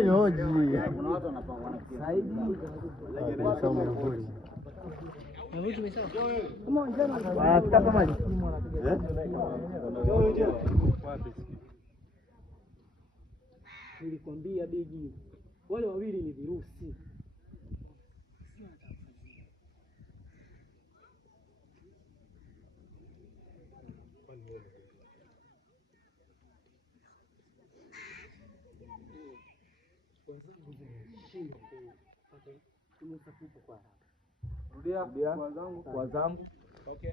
umehoji. Kuna watu wanapanga Saidi. Wanataka maji. Nilikwambia Bigi, wale wawili ni virusi. Rudia kwa zangu. Okay.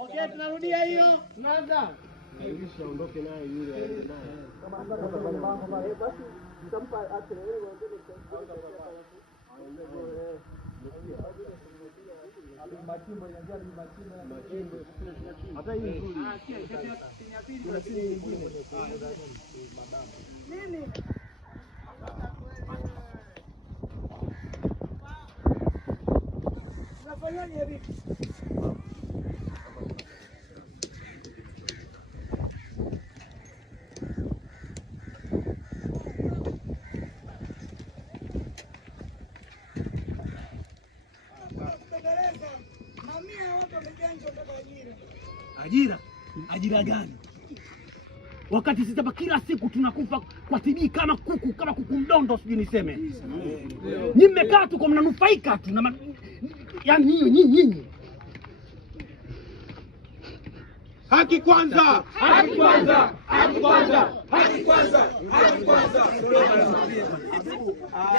Okay, tunarudia hiyo. Tunaanza. Ilisha ondoke naye yule aende naye. Kama basi nitampa action wewe uende hata hii nzuri. Nini? Unafanyaje hivi? Ajira gani? Wakati sisi hapa kila siku tunakufa kwa TB kama kuku mdondo, sijui niseme. Nyinyi mmekaa tu kwa mnanufaika tu na yaani nyinyi. Haki kwanza! Haki kwanza! Haki kwanza! Haki kwanza! Haki kwanza!